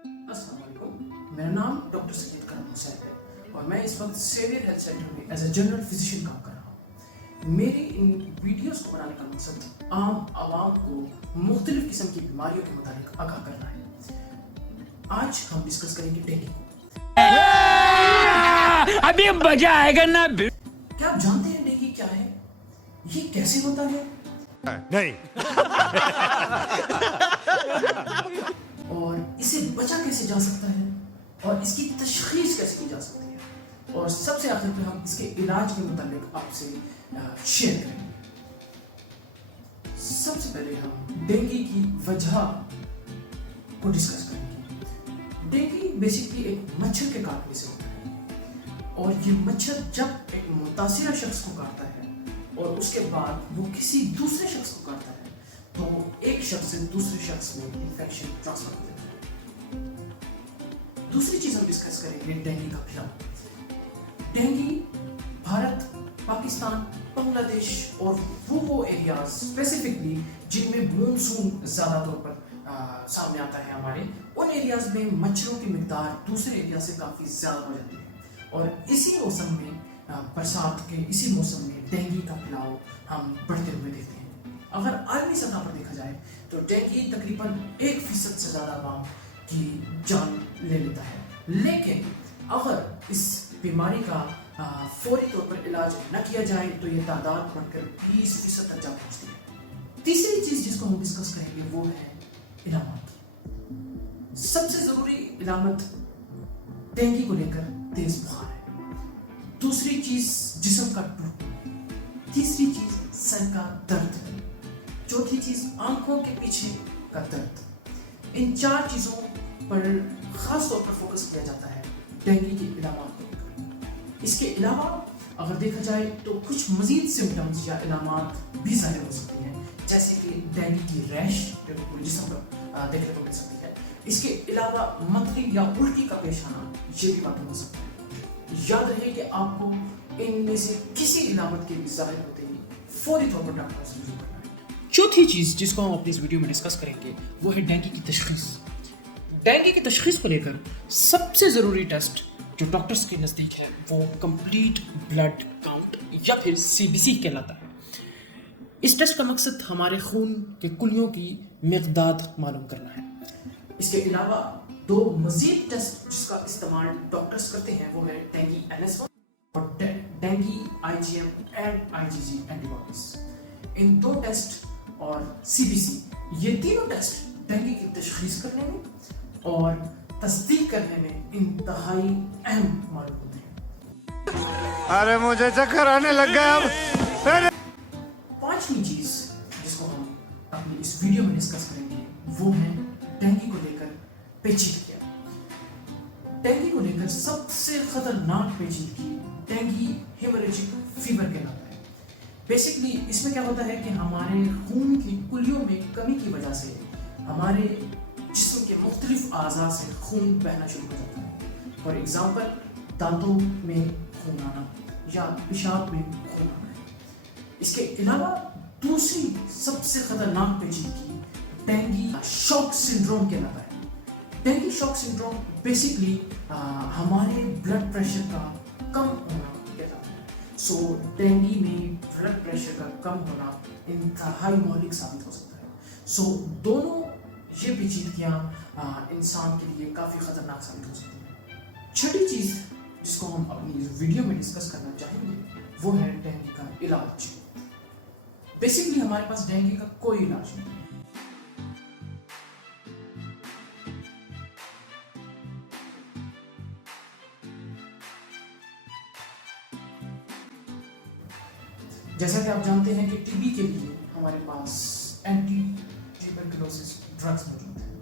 अस्सलाम वालेकुम, मेरा नाम डॉक्टर सैयद करम हुसैन है और मैं इस वक्त सेवियर हेल्थ सेंटर में एज ए जनरल फिजिशियन काम कर रहा हूँ। मेरी इन वीडियोस को बनाने का मकसद आम आवाम को मुख्तलिफ किस्म की बीमारियों के मुताबिक आगाह करना है। आज हम डिस्कस करेंगे डेंगू को। अभी मजा आएगा ना। क्या आप जानते हैं डेंगू क्या है? ये कैसे होता है? नहीं। और इसे बचा कैसे जा सकता है और इसकी तशखीस कैसे की जा सकती है और सबसे आखिर पे हम इसके इलाज के मुताबिक आपसे शेयर करेंगे। सबसे पहले हम डेंगू की वजह को डिस्कस करेंगे। डेंगू बेसिकली एक मच्छर के काटने से होता है और ये मच्छर जब एक मुतासिरा शख्स को काटता है और उसके बाद वो किसी दूसरे शख्स को काटता है तो एक शख्स से दूसरे शख्स में इन्फेक्शन ट्रांसफर हो जाता है। दूसरी चीज हम डिस्कस करेंगे डेंगू का फैलाव। डेंगू भारत, पाकिस्तान, बांग्लादेश और वो एरियाज स्पेसिफिकली जिनमें मॉनसून ज्यादा तौर पर सामने आता है हमारे, उन एरियाज में मच्छरों की मिकदार दूसरे एरिया से काफी ज्यादा हो जाती है और इसी मौसम में बरसात के इसी मौसम में डेंगू का फैलाव हम बढ़ते हुए देखते हैं। अगर आलमी सतह पर देखा जाए तो डेंगू तकरीबन 1% से ज्यादा आवाम की जान ले लेता है, लेकिन अगर इस बीमारी का फौरी तौर पर इलाज न किया जाए तो ये तादाद बढ़कर 20% तक जा पहुंचती है। तीसरी चीज जिसको हम डिस्कस करेंगे वो है इलामत। सबसे जरूरी इलामत डेंगू को लेकर तेज बुखार है, दूसरी चीज जिस्म का टूटना, तीसरी चीज सर का दर्द है, चौथी चीज आंखों के पीछे का दर्द। इन चार चीजों पर खास तौर पर फोकस किया जाता है डेंगू की इलामात को लेकर। इसके अलावा अगर देखा जाए तो कुछ मजीद सिम्टम्स या इलामात भी जाहिर हो सकती हैं, जैसे कि डेंगू की रैश जो पूरे जिस्म पर देखने को मिल सकती है। इसके अलावा मतली या उल्टी का पेश आना, ये भी बातें हो सकती है। याद रहे कि आपको इनमें से किसी इलामत के जाहिर होते ही फौरी तौर पर डॉक्टर से रुजू करना है। चौथी चीज जिसको हम अपनी इस वीडियो में डिस्कस करेंगे वो है डेंगू की तशखीस। डेंगू की तशखीस को लेकर सबसे जरूरी टेस्ट जो डॉक्टर्स के नजदीक है वो कंप्लीट ब्लड काउंट या फिर CBC कहलाता है। इस टेस्ट का मकसद हमारे खून के कुलियों की मिक़दार मालूम करना है। इसके अलावा दो मजीद टेस्ट जिसका इस्तेमाल डॉक्टर्स करते हैं वो है डेंगू NS1 और dengue IgM and IgG antibodies. इन दो टेस्ट और CBC, ये तीनों टेस्ट डेंगू की तशखीस करने में और तस्दीक करने में इंतहाई अहम मालूम होते हैं। अरे मुझे चक्कर आने लग गया अब। पांचवी चीज जिसको हम अपनी इस वीडियो में डिस्कस करेंगे वो है डेंगू को लेकर पेचीदगियां। डेंगू को लेकर सबसे खतरनाक पेचीदगी डेंगू हेमोरेजिक फीवर कहलाता है। बेसिकली इसमें क्या होता है कि हमारे खून की कुलियों में कमी की वजह से हमारे जिस्म के मुख्तलिफ आज़ा से खून बहना शुरू हो जाता है। फॉर एग्जाम्पल दांतों में खून आना या पेशाब में खून आना। इसके अलावा दूसरी सबसे खतरनाक पेचीदगी डेंगू शॉक सिंड्रोम कहलाता है। डेंगू शॉक सिंड्रोम बेसिकली हमारे ब्लड प्रेशर का कम होना कहलाता है। सो डेंगू में ब्लड प्रेशर का कम होना इंतहाई मौलिक साबित हो सकता है। सो दोनों ये पेचीदगियां इंसान के लिए काफी खतरनाक साबित हो सकती हैं। छठी चीज जिसको हम अपनी वीडियो में डिस्कस करना चाहेंगे वो है डेंगू का इलाज। बेसिकली हमारे पास डेंगू का कोई इलाज नहीं है। जैसा कि आप जानते हैं कि टीबी के लिए हमारे पास एंटी ट्यूबरकुलोसिस ड्रग्स मौजूद हैं,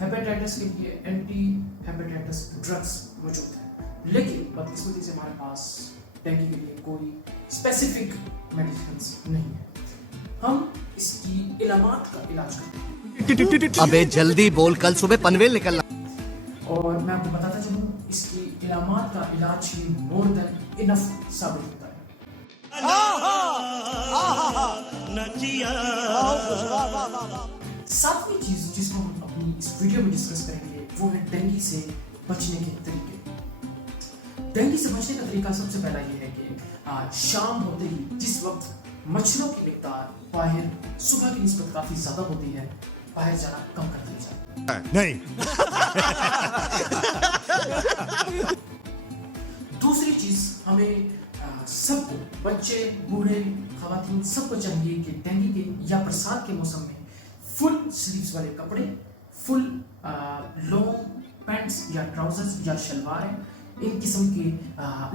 हेपेटाइटिस के लिए एंटी हेपेटाइटिस ड्रग्स मौजूद हैं, लेकिन बदकिस्मती से हमारे पास डेंगू के लिए कोई स्पेसिफिक मेडिसिन्स नहीं है। हम इसकी इलामात का इलाज करते हैं। अबे जल्दी बोल, कल सुबह पनवेल निकलना। और मैं आपको बताता चलूं इसकी इलामात का इलाज ही मोर देन इनफ साबित होता है। सातवीं चीज जिसको हम अपनी इस वीडियो में डिस्कस करेंगे वो है डेंगू से बचने के तरीके। डेंगू से बचने का तरीका सबसे पहला ये है कि शाम होते ही जिस वक्त मच्छरों की मिकदार बाहर सुबह की निस्बत काफी ज्यादा होती है, बाहर जाना कम कर दिया जाए। नहीं। दूसरी चीज, हमें सबको, बच्चे, बूढ़े, खवातीन, सबको चाहिए कि डेंगू के या बरसात के मौसम में फुल स्लीव्स वाले कपड़े, फुल लॉन्ग पैंट्स या ट्राउजर्स या शलवार, इन किस्म के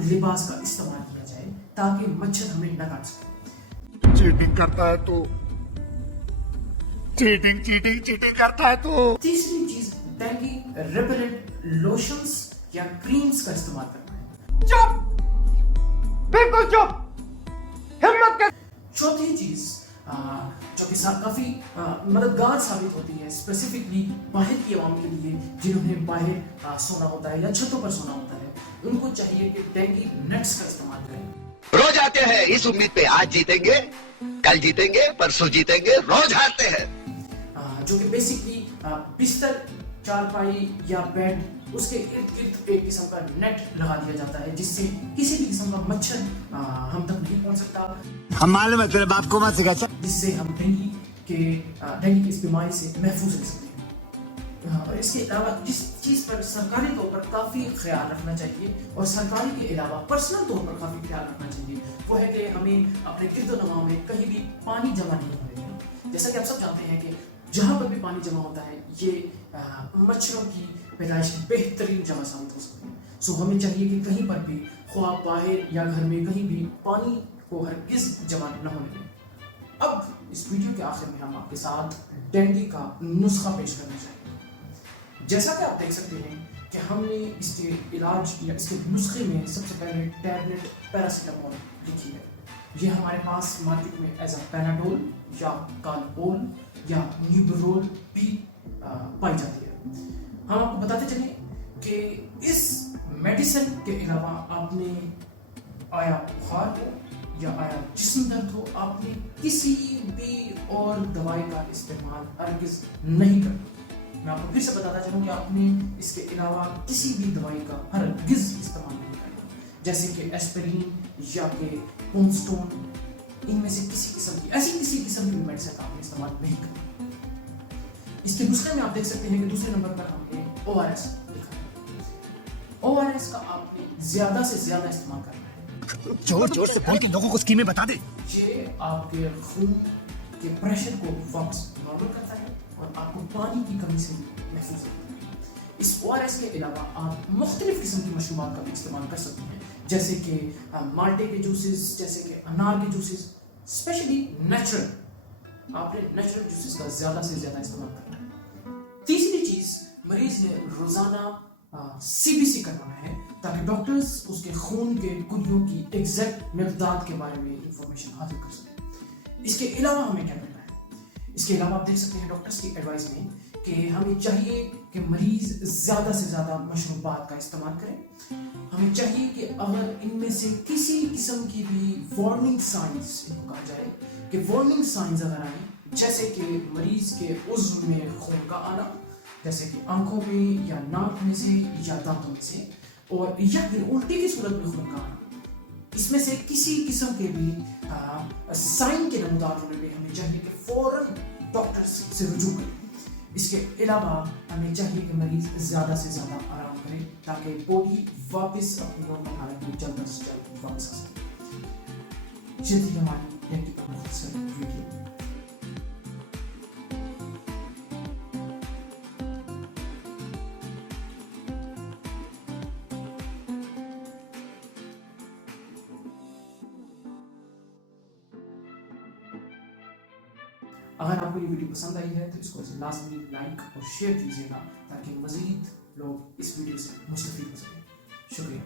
लिबास का इस्तेमाल किया जाए ताकि मच्छर हमें न काट सके। चीटिंग करता है तू, चीटिंग करता है तू। तीसरी चीज, डेंगू रेपेलेंट लोशंस या क्रीम्स का इस्तेमाल करना है। चुप, बिल्कुल चुप, हिम्मत कर। चौथी चीज जो कि काफी मददगार साबित होती है स्पेसिफिकली बाहर की आवाम के लिए, जिन्होंने बाहर सोना होता है या छतों पर सोना होता है, उनको चाहिए कि डेंगू नेट्स का इस्तेमाल करें। रोज आते हैं इस उम्मीद पे आज जीतेंगे, कल जीतेंगे, परसों जीतेंगे, रोज हारते हैं। जो कि बेसिकली बिस्तर, चारपाई या बेड, उसके इर्द गिर्द एक किस्म का नेट लगा दिया जाता है जिससे किसी भी किस्म का मच्छर हम तक नहीं पहुंच सकता। हम मालूम है तेरे बाप को मत सिखा। जिससे हम डेंगू की इस बीमारी से महफूज रह सकते हैं। और इसके अलावा जिस चीज़ पर सरकारी तौर पर काफ़ी ख्याल रखना चाहिए और सरकारी के अलावा पर्सनल तौर पर काफ़ी ख्याल रखना चाहिए, वो है कि हमें अपने गिरदोनवा में कहीं भी पानी जमा नहीं होने देना। जैसा कि आप सब जानते हैं कि जहाँ पर भी पानी जमा होता है ये मच्छरों की पैदाइश की बेहतरीन जगह साबित हो सकती है। सो हमें चाहिए कि कहीं पर भी, ख्वाह बाहर या घर में, कहीं भी पानी को हरगिज जमा न होने दें। अब इस वीडियो के आखिर में हम आपके साथ डेंगू का नुस्खा पेश करना चाहेंगे। जैसा कि आप देख सकते हैं कि हमने इसके इलाज या इसके नुस्खे में सबसे पहले टैबलेट पैरासीटामोल लिखी है। ये हमारे पास मार्केट में एज अ पैनाडोल या कालपोल या न्यूबरोल भी पाई जाती है। हम आपको बताते चले कि इस मेडिसिन के अलावा आपने आया बुखार हो या आया जिस्म दर्द हो, आपने किसी भी और दवाई का इस्तेमाल हरगिज नहीं करना। मैं आपको फिर से बताता चलूं कि आपने इसके अलावा किसी भी दवाई का हरगिज इस्तेमाल नहीं करना, जैसे कि एस्पिरिन या कि पोनस्टोन, इनमें से किसी किस्म की मेडिसिन का आपने इस्तेमाल नहीं करना। इसके नुस्खे में आप देख सकते हैं कि दूसरे नंबर पर हमने ORS लिखा है। ORS का आपने ज्यादा से ज्यादा इस्तेमाल करना है। जोर जोर से बोल के लोगों को स्कीमें बता दे। ये आपके खून के प्रेशर को वापस नॉर्मल करता है और आपको पानी की कमी से महफूज रखता है। इस ORS के अलावा आप मुख्तलिफ किस्म की मशरूबात का भी इस्तेमाल कर सकते हैं, जैसे कि माल्टे के जूसेस, जैसे कि अनार के जूसेस, स्पेशली नेचुरल। आपने नेचुरल जूसेस का ज्यादा से ज्यादा इस्तेमाल करना है। तीसरी चीज, मरीज ने रोजाना CBC करवाना है ताकि डॉक्टर्स उसके खून के गुर्दों की एग्जैक्ट मिकदार के बारे में इंफॉर्मेशन हासिल कर सकें। इसके अलावा हमें क्या करना है? इसके अलावा आप देख सकते हैं डॉक्टर्स की एडवाइस में कि हमें चाहिए कि मरीज ज्यादा से ज्यादा मशरूबात का इस्तेमाल करें। हमें चाहिए कि अगर इनमें से किसी किस्म की भी वार्निंग साइंस, इनको कहा जाए कि वार्निंग साइंस अगर आए, जैसे कि मरीज के उज़्व में खून का आना, जैसे कि आंखों में या नाक में से या दांतों में से, और या फिर उल्टी की सूरत में खून का आना, इसमें से किसी किस्म के भी साइन के नमूदार होने में हमें चाहिए कि फौरन डॉक्टर से रुजू करें। इसके अलावा हमें चाहिए कि मरीज ज़्यादा से ज़्यादा आराम करे ताकि बॉडी वापस अपनी नॉर्मल हालत में जल्द से जल्द वापस आ सके। जल्दी हमारी डेंगू का मुख्तसर वीडियो। अगर आपको ये वीडियो पसंद आई है तो इसको लाजमी लाइक और शेयर कीजिएगा ताकि मज़ीद लोग इस वीडियो से मुस्तफ़ीद हो सकें। शुक्रिया।